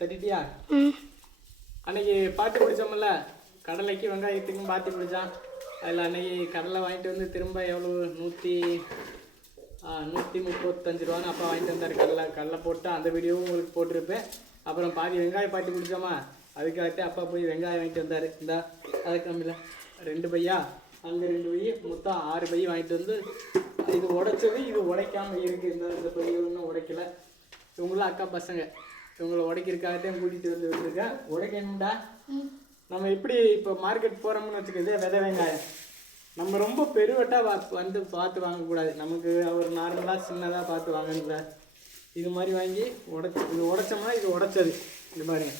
தட்டிட்டியா? அன்னைக்கு பாட்டு பிடிச்சோம்ல, கடலைக்கு வெங்காயத்துக்கும் பாத்தி பிடிச்சான். அதில் அன்னைக்கு கடலை வாங்கிட்டு வந்து திரும்ப எவ்வளோ 135 ரூபான்னு அப்பா வாங்கிட்டு வந்தார். கடலை போட்டு அந்த வீடியோவும் உங்களுக்கு போட்டிருப்பேன். அப்புறம் பாதி வெங்காயம் பாட்டி பிடிச்சோமா, அதுக்காகட்டு அப்பா போய் வெங்காயம் வாங்கிட்டு வந்தார். இந்தா அது கம்மியில் 2 பையா, அங்கே 2 பை, மொத்தம் 6 பை வாங்கிட்டு வந்து இது உடைச்சது, இது உடைக்காமல் இருக்குது. இந்த பை ஒன்றும் உடைக்கலை. இவங்களாம் அக்கா பசங்க, இவங்களை உடைக்கிறதுக்காகத்தான் கூட்டிகிட்டு வந்து விட்டுருக்கேன். உடைக்கணும்டா. நம்ம எப்படி இப்போ மார்க்கெட் போகிறோம்னு வச்சுக்கிறது, விதை வெங்காயம் நம்ம ரொம்ப பெருவட்டாக வந்து பார்த்து வாங்கக்கூடாது. நமக்கு ஒரு நார்மலாக சின்னதாக பார்த்து வாங்கணும்ல. இது மாதிரி வாங்கி இது உடைச்சோம்னா இது உடைச்சது. இது பாருங்க,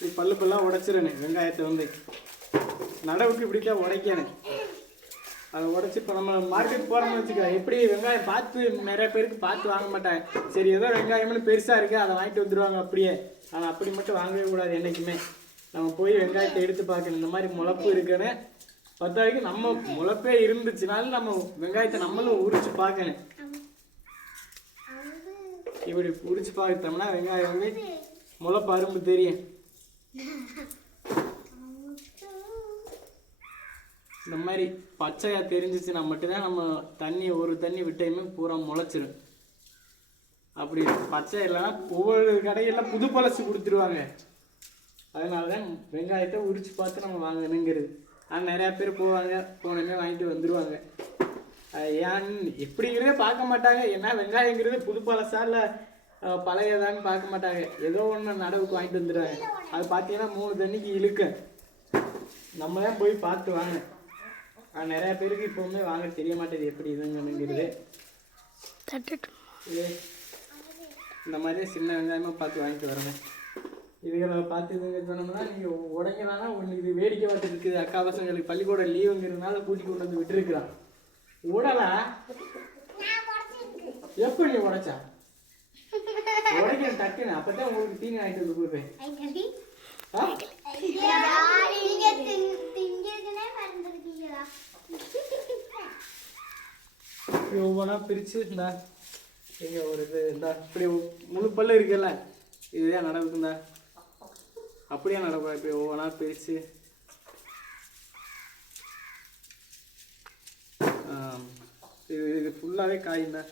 இது பல்லாக உடைச்சிடணும். வெங்காயத்தை வந்து நடவுக்கு இப்படித்தான் உடைக்கணும். அதை உடச்சி இப்போ நம்ம மார்க்கெட் போகிறோம்னு வச்சுக்கலாம். எப்படி வெங்காயம் பார்த்து நிறைய பேருக்கு பார்த்து வாங்க மாட்டாங்க. சரி ஏதோ வெங்காயம்னு பெருசாக இருக்குது அதை வாங்கிட்டு வந்துடுவாங்க அப்படியே. ஆனால் அப்படி மட்டும் வாங்கவே கூடாது என்றைக்குமே. நம்ம போய் வெங்காயத்தை எடுத்து பார்க்கணும். இந்த மாதிரி முளப்பு இருக்குன்னு பத்தாவதுக்கு நம்ம முளப்பே இருந்துச்சுனாலும் நம்ம வெங்காயத்தை நம்மளும் உரிச்சு பார்க்கணும். இப்படி உரிச்சு பார்த்தோம்னா வெங்காயம் வந்து முளப்பு அரும்பு தெரியும். இந்த மாதிரி பச்சையாக தெரிஞ்சிச்சுன்னா மட்டும்தான் நம்ம ஒரு தண்ணி விட்டையுமே பூரா முளைச்சிடும். அப்படி பச்சை இல்லைன்னா ஒவ்வொரு கடையெல்லாம் புது பழசு கொடுத்துருவாங்க. அதனால தான் வெங்காயத்தை உரிச்சு பார்த்து நம்ம வாங்கணுங்கிறது. ஆனால் நிறையா பேர் போவாங்க, போனோமே வாங்கிட்டு வந்துடுவாங்க. ஏன்னு எப்படிங்கிறதே பார்க்க மாட்டாங்க. ஏன்னா வெங்காயங்கிறது புது பழசா இல்லை பழையதான்னு பார்க்க மாட்டாங்க. ஏதோ ஒன்று நடவுக்கு வாங்கிட்டு வந்துடுவாங்க. அது பார்த்தீங்கன்னா 3 தண்ணிக்கு இழுக்க. நம்ம தான் போய் பார்த்து வாங்க. ஆனால் நிறையா பேருக்கு இப்போவுமே வாங்க தெரிய மாட்டேது எப்படி இதுங்கிறது. இந்த மாதிரி சின்ன வெங்காயமாக பார்த்து வாங்கிட்டு வரணும். இதுகளை பார்த்து இதுங்க சொன்னோம்னா நீங்கள் உடைங்களானா ஒன்று இது வேடிக்கை பார்த்துட்டு இருக்குது. அக்கா பசங்களுக்கு பள்ளிக்கூட லீவுங்கிறதுனால கூட்டி கொண்டு வந்து விட்டுருக்குறான். உடலா எப்போ நீ உடைச்சா உடைக்க டக்குன்னு அப்பதான் உங்களுக்கு தீங்க ஆகிட்டு வந்து கொடுப்பேன். ஒவ்வொன்றா பிரித்து இந்த எங்கே ஒரு இது இந்த இப்படி முழு பல்லு இருக்குல்ல, இதுதான் நடக்குதுந்தா. அப்படியே நடக்கும். இப்படி ஒவ்வொன்றா பிரித்து இது ஃபுல்லாகவே காய்ந்தா.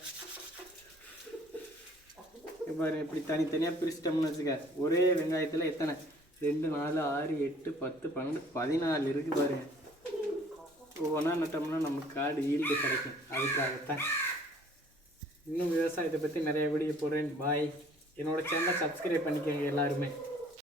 பாரு இப்படி தனித்தனியாக பிரிச்சிட்டோம்னு வச்சுக்க. ஒரே வெங்காயத்தில் எத்தனை 2 4 6 8 10 12 14 இருக்குது பாரு. ஒவ்வொன்றா நட்டோம்னா நமக்கு காடு ஈல்டு கிடைக்கும். அதுக்காகத்தான் இன்னும் விவசாயத்தை பற்றி நிறைய வீடியோ போடுறேன். பாய். என்னோட சேனலை சப்ஸ்கிரைப் பண்ணிக்கோங்க எல்லாருமே.